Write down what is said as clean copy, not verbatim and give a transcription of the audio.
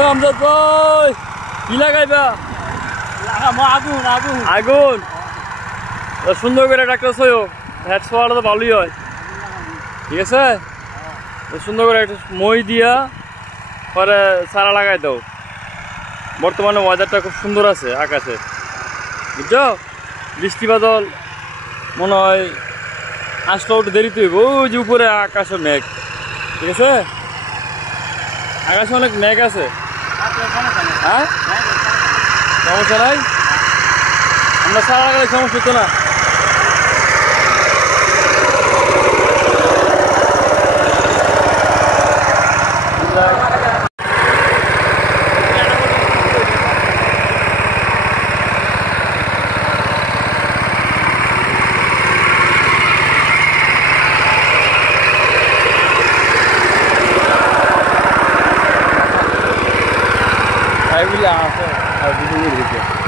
আমজাদ ভাই কি লাগাইবা? আগুন আগুন আগুন সুন্দর করে ডাক্তার সইও, হ্যাট ছোয়াটা তো ভালোই হয়। ঠিক আছে, সুন্দর করে একটা মই দিয়া পরে চারা লাগাই দাও। বর্তমানে ওয়েদারটা খুব সুন্দর আছে আকাশে, বুঝছো? বৃষ্টি বাদল মনে হয় আসলেও একটু দেরিতে হইব। ওই যে উপরে আকাশে মেঘ, ঠিক আছে, আকাশে অনেক মেঘ আছে। হ্যাঁ, সমস্যা নাই, আমরা সারা লাগালে সমস্যা হতো না। I will answer. I will do it.